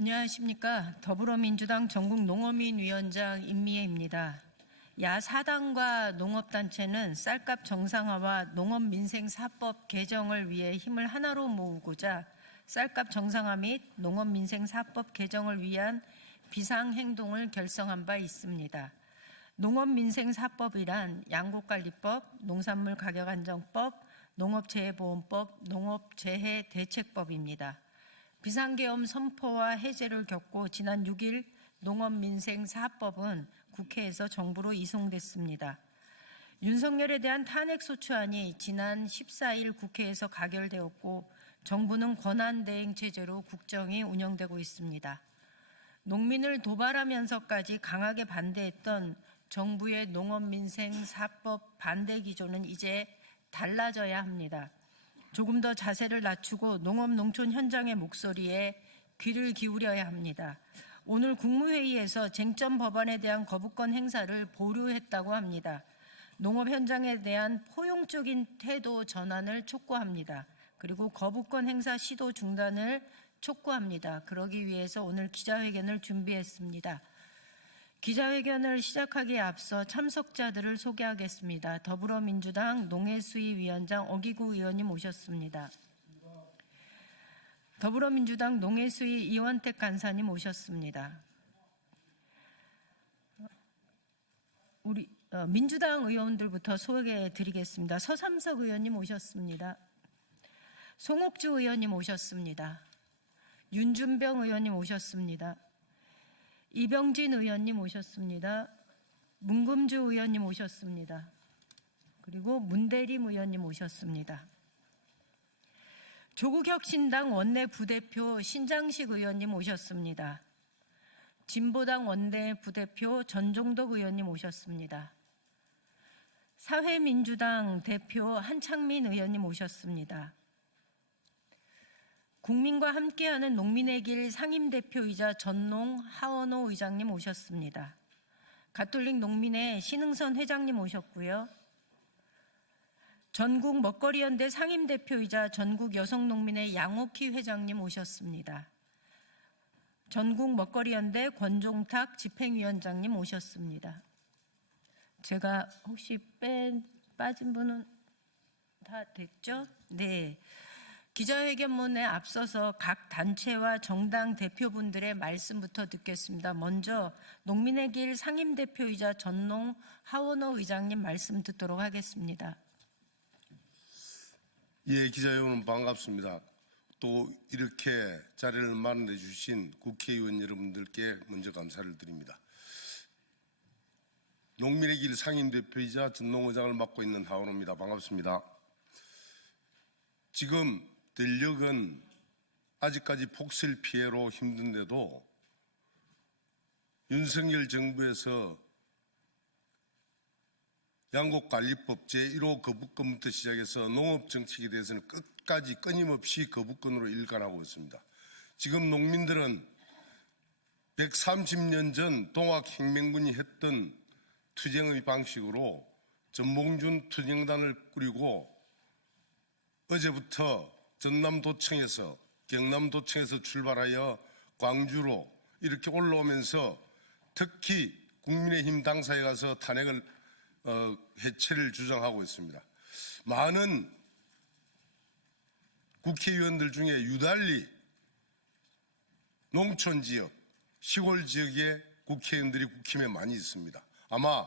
안녕하십니까. 더불어민주당 전국농어민위원장 임미애입니다. 야4당과 농업단체는 쌀값 정상화와 농업민생사법 개정을 위해 힘을 하나로 모으고자 쌀값 정상화 및 농업민생사법 개정을 위한 비상행동을 결성한 바 있습니다. 농업민생사법이란 양곡관리법, 농산물가격안정법, 농업재해보험법, 농업재해대책법입니다. 비상계엄 선포와 해제를 겪고 지난 6일 농업민생사법은 국회에서 정부로 이송됐습니다. 윤석열에 대한 탄핵소추안이 지난 14일 국회에서 가결되었고 정부는 권한대행체제로 국정이 운영되고 있습니다. 농민을 도발하면서까지 강하게 반대했던 정부의 농업민생사법 반대 기조는 이제 달라져야 합니다. 조금 더 자세를 낮추고 농업 농촌 현장의 목소리에 귀를 기울여야 합니다. 오늘 국무회의에서 쟁점 법안에 대한 거부권 행사를 보류했다고 합니다. 농업 현장에 대한 포용적인 태도 전환을 촉구합니다. 그리고 거부권 행사 시도 중단을 촉구합니다. 그러기 위해서 오늘 기자회견을 준비했습니다. 기자회견을 시작하기에 앞서 참석자들을 소개하겠습니다. 더불어민주당 농해수위위원장 어기구 의원님 오셨습니다. 더불어민주당 농해수위 이원택 간사님 오셨습니다. 우리 민주당 의원들부터 소개해드리겠습니다. 서삼석 의원님 오셨습니다. 송옥주 의원님 오셨습니다. 윤준병 의원님 오셨습니다. 이병진 의원님 오셨습니다. 문금주 의원님 오셨습니다. 그리고 문대림 의원님 오셨습니다. 조국혁신당 원내 부대표 신장식 의원님 오셨습니다. 진보당 원내 부대표 전종덕 의원님 오셨습니다. 사회민주당 대표 한창민 의원님 오셨습니다. 국민과 함께하는 농민의 길 상임대표이자 전농 하원호 의장님 오셨습니다. 가톨릭 농민의 신흥선 회장님 오셨고요. 전국 먹거리연대 상임대표이자 전국 여성농민의 양옥희 회장님 오셨습니다. 전국 먹거리연대 권종탁 집행위원장님 오셨습니다. 제가 혹시 빠진 분은 다 됐죠? 네. 기자회견문에 앞서서 각 단체와 정당 대표분들의 말씀부터 듣겠습니다. 먼저 농민의 길 상임대표이자 전농 하원호 의장님 말씀 듣도록 하겠습니다. 예, 기자여러분 반갑습니다. 또 이렇게 자리를 마련해 주신 국회의원 여러분들께 먼저 감사를 드립니다. 농민의 길 상임대표이자 전농 의장을 맡고 있는 하원호입니다. 반갑습니다. 지금 전력은 아직까지 폭설 피해로 힘든데도 윤석열 정부에서 양곡관리법 제1호 거부권부터 시작해서 농업정책에 대해서는 끝까지 끊임없이 거부권으로 일관하고 있습니다. 지금 농민들은 130년 전 동학혁명군이 했던 투쟁의 방식으로 전봉준 투쟁단을 꾸리고 어제부터 전남도청에서 경남도청에서 출발하여 광주로 이렇게 올라오면서 특히 국민의힘 당사에 가서 탄핵을 해체를 주장하고 있습니다. 많은 국회의원들 중에 유달리 농촌지역, 시골지역의 국회의원들이 국힘에 많이 있습니다. 아마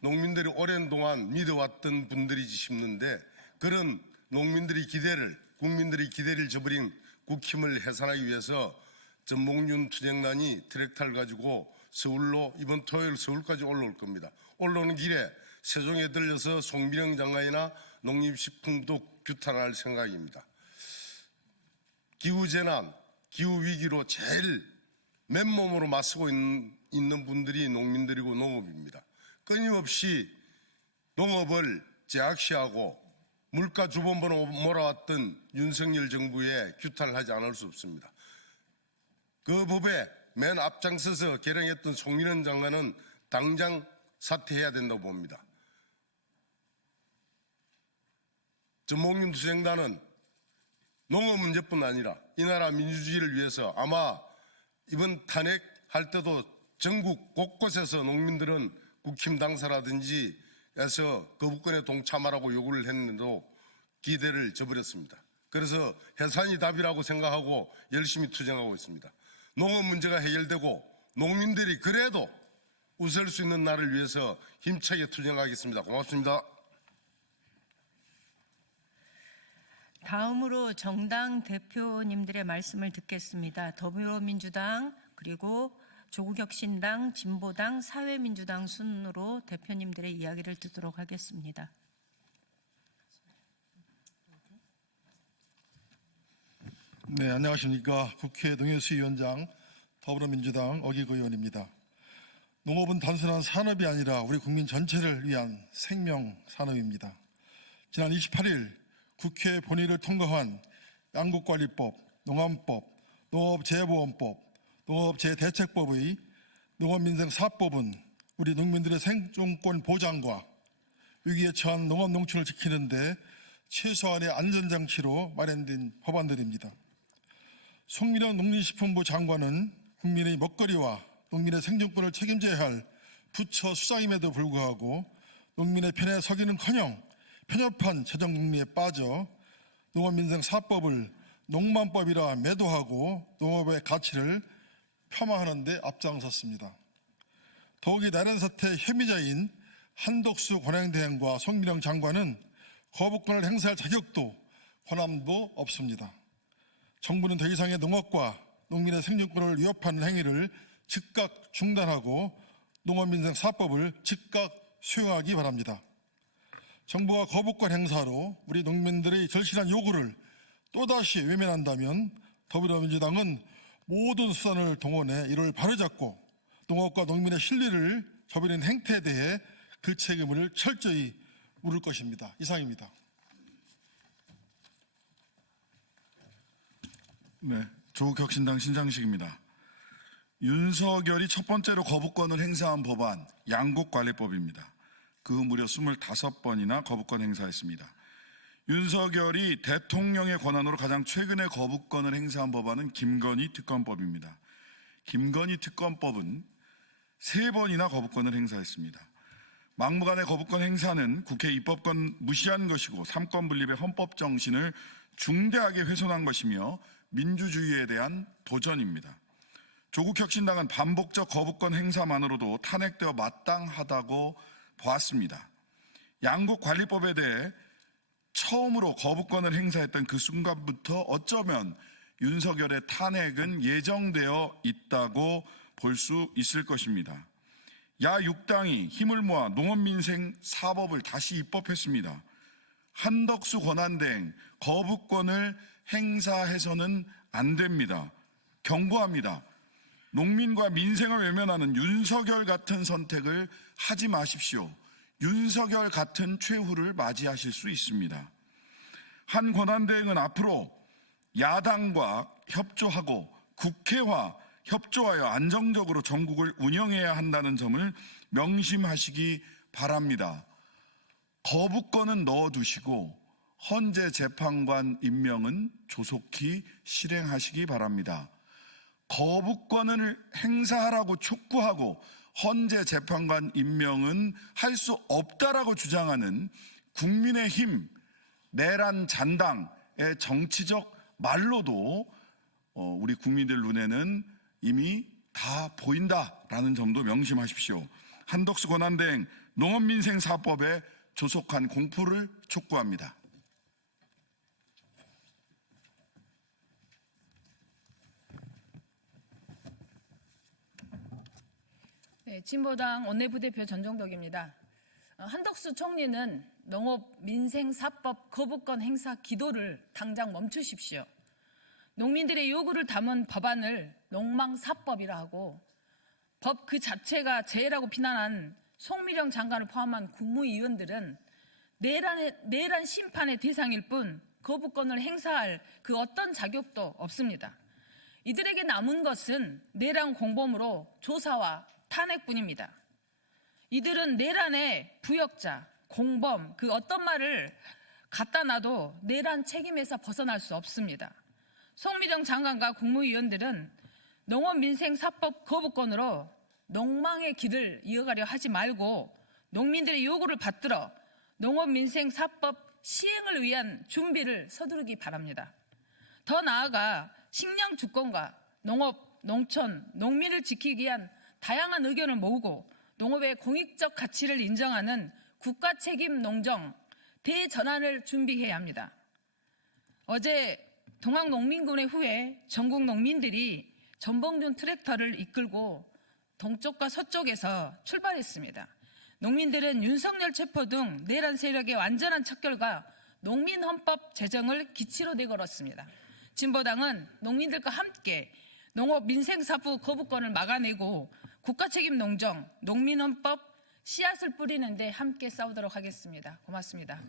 농민들이 오랜 동안 믿어왔던 분들이지 싶는데 그런 농민들의 기대를, 국민들의 기대를 저버린 국힘을 해산하기 위해서 전봉준 투쟁단이 트랙터를 가지고 서울로 이번 토요일 서울까지 올라올 겁니다. 올라오는 길에 세종에 들려서 송민영 장관이나 농림식품도 규탄할 생각입니다. 기후재난, 기후위기로 제일 맨몸으로 맞서고 있는 분들이 농민들이고 농업입니다. 끊임없이 농업을 제약시하고 물가 주범으로 몰아왔던 윤석열 정부에 규탄을 하지 않을 수 없습니다. 그 법에 맨 앞장서서 개량했던 송민원 장관은 당장 사퇴해야 된다고 봅니다. 전봉준 투쟁단은 농업 문제뿐 아니라 이 나라 민주주의를 위해서 아마 이번 탄핵할 때도 전국 곳곳에서 농민들은 국힘 당사라든지 해서 거부권에 동참하라고 요구를 했는데도 기대를 저버렸습니다. 그래서 해산이 답이라고 생각하고 열심히 투쟁하고 있습니다. 농업 문제가 해결되고 농민들이 그래도 웃을 수 있는 날을 위해서 힘차게 투쟁하겠습니다. 고맙습니다. 다음으로 정당 대표님들의 말씀을 듣겠습니다. 더불어민주당 그리고 조국혁신당, 진보당, 사회민주당 순으로 대표님들의 이야기를 듣도록 하겠습니다. 네, 안녕하십니까. 국회 농해수위원장 더불어민주당 어기구 의원입니다. 농업은 단순한 산업이 아니라 우리 국민 전체를 위한 생명 산업입니다. 지난 28일 국회 본회의를 통과한 양국관리법, 농암법, 농업재해보험법, 농업재해대책법의 농업민생사법은 우리 농민들의 생존권 보장과 위기에 처한 농업 농촌을 지키는 데 최소한의 안전장치로 마련된 법안들입니다. 송민영 농林식품부 장관은 국민의 먹거리와 농민의 생존권을 책임져야 할 부처 수장임에도 불구하고 농민의 편에 서기는커녕 편협한 재정 논리에 빠져 농업민생사법을 농만법이라 매도하고 농업의 가치를 폄하하는 데 앞장섰습니다. 더욱이 나련 사태 혐의자인 한덕수 권한대행과 송민영 장관은 거부권을 행사할 자격도 권한도 없습니다. 정부는 더 이상의 농업과 농민의 생존권을 위협하는 행위를 즉각 중단하고 농업민생사법을 즉각 수용하기 바랍니다. 정부가 거부권 행사로 우리 농민들의 절실한 요구를 또다시 외면한다면 더불어민주당은 모든 수단을 동원해 이를 바로잡고 농업과 농민의 실리를 저버리는 행태에 대해 그 책임을 철저히 물을 것입니다. 이상입니다. 네, 조국혁신당 신장식입니다. 윤석열이 첫 번째로 거부권을 행사한 법안 양국관리법입니다. 그 후 무려 25번이나 거부권 행사했습니다. 윤석열이 대통령의 권한으로 가장 최근에 거부권을 행사한 법안은 김건희 특검법입니다. 김건희 특검법은 3번이나 거부권을 행사했습니다. 막무가내 거부권 행사는 국회 입법권 무시한 것이고 삼권 분립의 헌법 정신을 중대하게 훼손한 것이며 민주주의에 대한 도전입니다. 조국혁신당은 반복적 거부권 행사만으로도 탄핵되어 마땅하다고 보았습니다. 양국관리법에 대해 처음으로 거부권을 행사했던 그 순간부터 어쩌면 윤석열의 탄핵은 예정되어 있다고 볼 수 있을 것입니다. 야6당이 힘을 모아 농업민생사법을 다시 입법했습니다. 한덕수 권한대행 거부권을 행사해서는 안 됩니다. 경고합니다. 농민과 민생을 외면하는 윤석열 같은 선택을 하지 마십시오. 윤석열 같은 최후를 맞이하실 수 있습니다. 한 권한대행은 앞으로 야당과 협조하고 국회와 협조하여 안정적으로 전국을 운영해야 한다는 점을 명심하시기 바랍니다. 거부권은 넣어두시고 헌재 재판관 임명은 조속히 실행하시기 바랍니다. 거부권을 행사하라고 촉구하고 헌재 재판관 임명은 할 수 없다라고 주장하는 국민의힘 내란 잔당의 정치적 말로도 우리 국민들 눈에는 이미 다 보인다라는 점도 명심하십시오. 한덕수 권한대행 농업민생사법에 조속한 공포를 촉구합니다. 네, 진보당 원내부대표 전정덕입니다. 한덕수 총리는 농업민생사법 거부권 행사 기도를 당장 멈추십시오. 농민들의 요구를 담은 법안을 농망사법이라 하고 법 그 자체가 재해라고 비난한 송미령 장관을 포함한 국무위원들은 내란 심판의 대상일 뿐 거부권을 행사할 그 어떤 자격도 없습니다. 이들에게 남은 것은 내란 공범으로 조사와 탄핵뿐입니다. 이들은 내란의 부역자, 공범, 그 어떤 말을 갖다 놔도 내란 책임에서 벗어날 수 없습니다. 송미령 장관과 국무위원들은 농업민생사법 거부권으로 농망의 길을 이어가려 하지 말고 농민들의 요구를 받들어 농업민생사법 시행을 위한 준비를 서두르기 바랍니다. 더 나아가 식량 주권과 농업, 농촌, 농민을 지키기 위한 다양한 의견을 모으고 농업의 공익적 가치를 인정하는 국가 책임 농정 대전환을 준비해야 합니다. 어제 동학농민군의 후에 전국 농민들이 전봉준 트랙터를 이끌고 동쪽과 서쪽에서 출발했습니다. 농민들은 윤석열 체포 등 내란 세력의 완전한 척결과 농민헌법 제정을 기치로 내걸었습니다. 진보당은 농민들과 함께 농업민생사부 거부권을 막아내고 국가책임 농정, 농민헌법 씨앗을 뿌리는 데 함께 싸우도록 하겠습니다. 고맙습니다.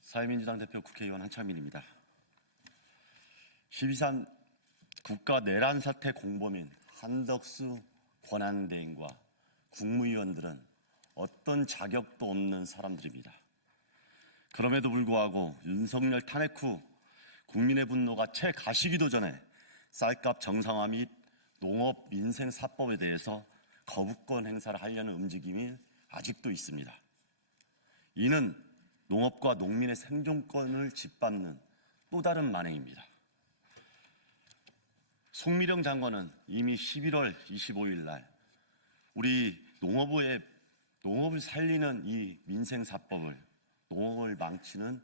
사회민주당 대표 국회의원 한창민입니다. 12.3 국가 내란 사태 공범인 한덕수 권한대행과 국무위원들은 어떤 자격도 없는 사람들입니다. 그럼에도 불구하고 윤석열 탄핵 후 국민의 분노가 채 가시기도 전에 쌀값 정상화 및 농업 민생 사법에 대해서 거부권 행사를 하려는 움직임이 아직도 있습니다. 이는 농업과 농민의 생존권을 짓밟는 또 다른 만행입니다. 송미령 장관은 이미 11월 25일 날 우리 농업을 살리는 이 민생사법을 농업을 망치는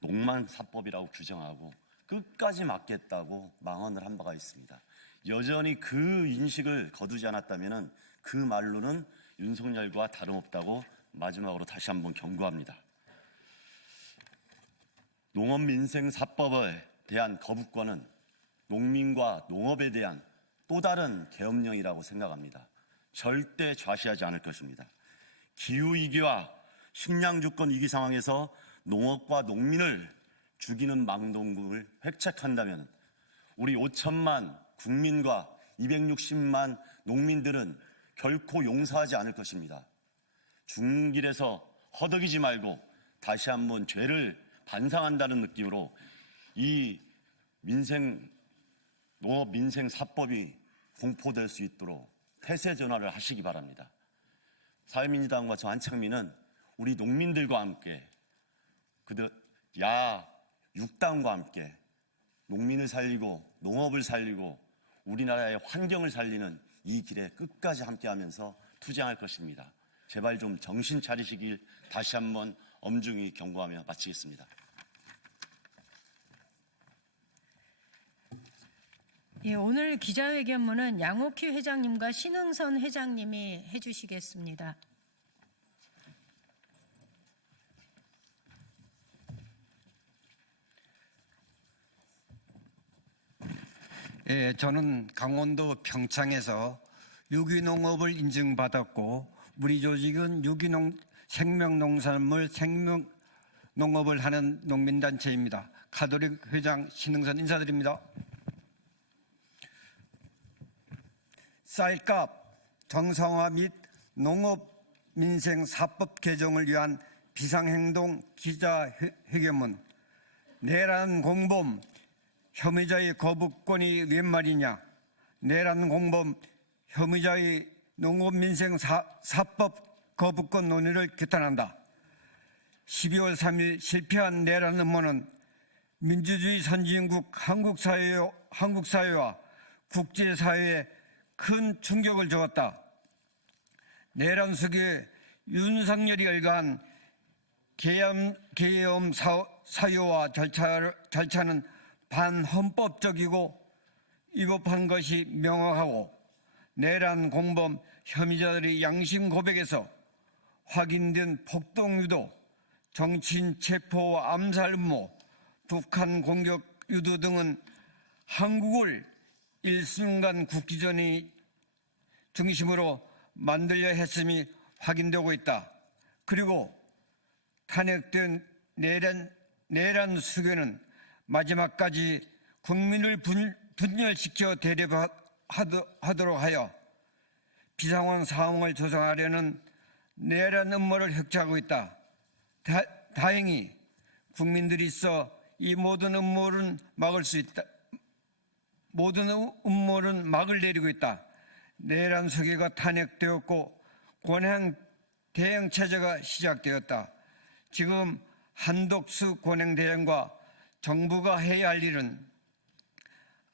농만사법이라고 규정하고 끝까지 막겠다고 망언을 한 바가 있습니다. 여전히 그 인식을 거두지 않았다면 그 말로는 윤석열과 다름없다고 마지막으로 다시 한번 경고합니다. 농업민생사법에 대한 거부권은 농민과 농업에 대한 또 다른 계엄령이라고 생각합니다. 절대 좌시하지 않을 것입니다. 기후위기와 식량주권 위기 상황에서 농업과 농민을 죽이는 망동국을 획책한다면 우리 5천만 국민과 260만 농민들은 결코 용서하지 않을 것입니다. 죽는 길에서 허덕이지 말고 다시 한번 죄를 반성한다는 느낌으로 이 농업 민생 사법이 공포될 수 있도록 태세 전환을 하시기 바랍니다. 사회민주당과 저 한창민은 우리 농민들과 함께 야 6당과 함께 농민을 살리고 농업을 살리고 우리나라의 환경을 살리는 이 길에 끝까지 함께하면서 투쟁할 것입니다. 제발 좀 정신 차리시길 다시 한번 엄중히 경고하며 마치겠습니다. 예, 오늘 기자회견문은 양옥희 회장님과 신흥선 회장님이 해주시겠습니다. 예, 저는 강원도 평창에서 유기농업을 인증받았고 우리 조직은 유기농 생명농산물 생명농업을 하는 농민단체입니다. 가톨릭 회장 신흥선 인사드립니다. 쌀값 정상화 및 농업민생사법 개정을 위한 비상행동 기자회견문. 내란 공범 혐의자의 거부권이 웬 말이냐. 내란 공범 혐의자의 농업민생사법 거부권 논의를 규탄한다. 12월 3일 실패한 내란 음모는 민주주의 선진국 한국사회와 국제사회에 큰 충격을 주었다. 내란 속에 윤석열이 열거한 계엄 사유와 절차는 반헌법적이고 위법한 것이 명확하고 내란 공범 혐의자들의 양심 고백에서 확인된 폭동 유도, 정치인 체포와 암살 음모, 북한 공격 유도 등은 한국을 일순간 국기전의 중심으로 만들려 했음이 확인되고 있다. 그리고 탄핵된 내란 수괴는 마지막까지 국민을 분열시켜 대립하도록 하여 비상황 상황을 조성하려는 내란 음모를 획취하고 있다. 다행히 국민들이 있어 이 모든 음모를 막을 수 있다. 모든 음모는 막을 내리고 있다. 내란 수계가 탄핵되었고 권한 대응 체제가 시작되었다. 지금 한덕수 권행대행과 정부가 해야 할 일은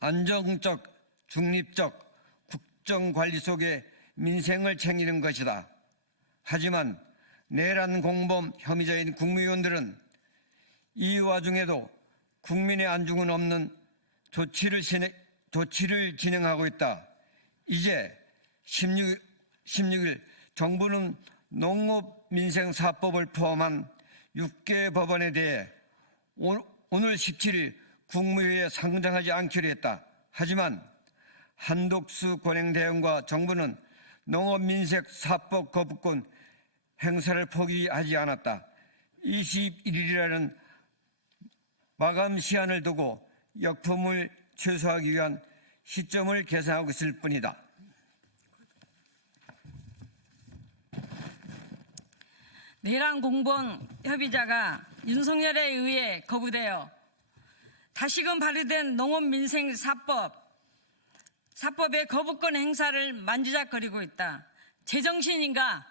안정적, 중립적 국정관리 속에 민생을 챙기는 것이다. 하지만 내란 공범 혐의자인 국무위원들은 이 와중에도 국민의 안중은 없는 조치를 진행하고 있다. 이제 16일 정부는 농업민생사법을 포함한 6개 법안에 대해 오늘 17일 국무회의에 상정하지 않기로 했다. 하지만 한독수 권행대행과 정부는 농업민생사법 거부권 행사를 포기하지 않았다. 21일이라는 마감 시한을 두고 역풍을 최소화하기 위한 시점을 계산하고 있을 뿐이다. 내란 공범 협의자가 윤석열에 의해 거부되어 다시금 발의된 농업민생사법의 거부권 행사를 만지작거리고 있다. 제정신인가?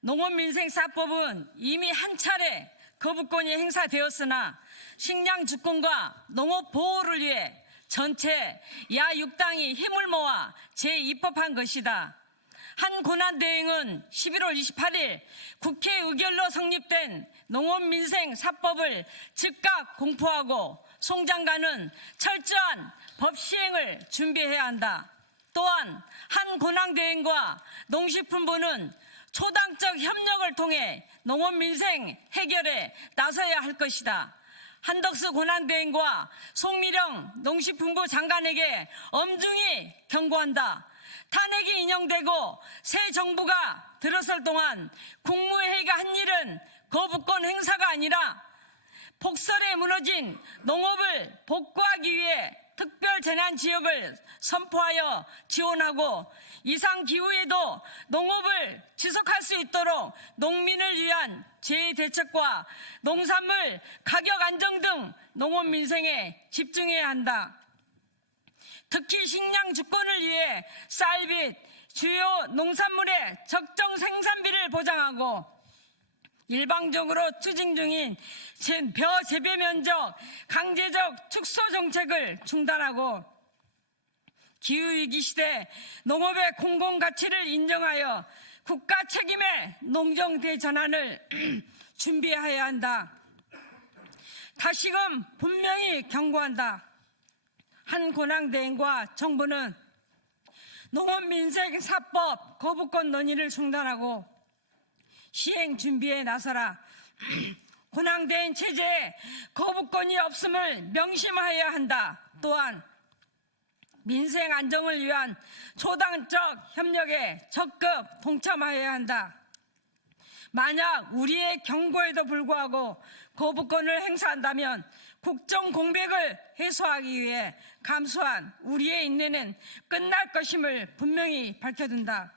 농업민생사법은 이미 한 차례 거부권이 행사되었으나 식량 주권과 농업 보호를 위해 전체 야6당이 힘을 모아 재입법한 것이다. 한 권한대행은 11월 28일 국회 의결로 성립된 농업민생사법을 즉각 공포하고 송 장관은 철저한 법 시행을 준비해야 한다. 또한 한 권한대행과 농식품부는 초당적 협력을 통해 농업민생 해결에 나서야 할 것이다. 한덕수 권한대행과 송미령 농식품부 장관에게 엄중히 경고한다. 탄핵이 인용되고 새 정부가 들어설 동안 국무회의가 한 일은 거부권 행사가 아니라 폭설에 무너진 농업을 복구하기 위해 특별재난지역을 선포하여 지원하고 이상기후에도 농업을 지속할 수 있도록 농민을 위한 재해대책과 농산물 가격 안정 등 농업민생에 집중해야 한다. 특히 식량 주권을 위해 쌀 및 주요 농산물의 적정 생산비를 보장하고 일방적으로 추진 중인 벼 재배 면적 강제적 축소 정책을 중단하고 기후위기 시대 농업의 공공가치를 인정하여 국가 책임의 농정 대전환을 준비해야 한다. 다시금 분명히 경고한다. 한 권한대행과 정부는 농업민생사법 거부권 논의를 중단하고 시행 준비에 나서라. 권한대행 체제에 거부권이 없음을 명심하여야 한다. 또한 민생 안정을 위한 초당적 협력에 적극 동참하여야 한다. 만약 우리의 경고에도 불구하고 거부권을 행사한다면 국정 공백을 해소하기 위해 감수한 우리의 인내는 끝날 것임을 분명히 밝혀둔다.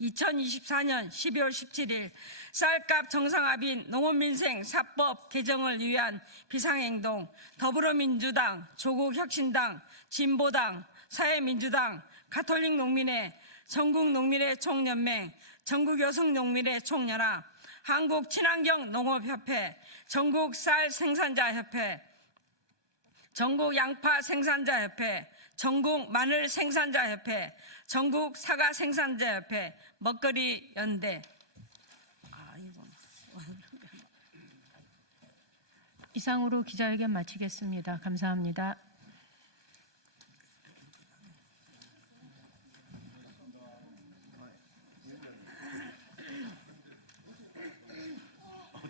2024년 12월 17일 쌀값 정상합의 농업민생사법 개정을 위한 비상행동 더불어민주당, 조국혁신당, 진보당, 사회민주당, 가톨릭 농민회, 전국농민회 총연맹, 전국여성농민회 총연합, 한국친환경농업협회, 전국쌀생산자협회, 전국양파생산자협회, 전국마늘생산자협회, 전국사과생산자협회, 먹거리연대. 이상으로 기자회견 마치겠습니다. 감사합니다.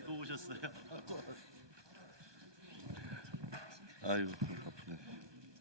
또 오셨어요? 아유.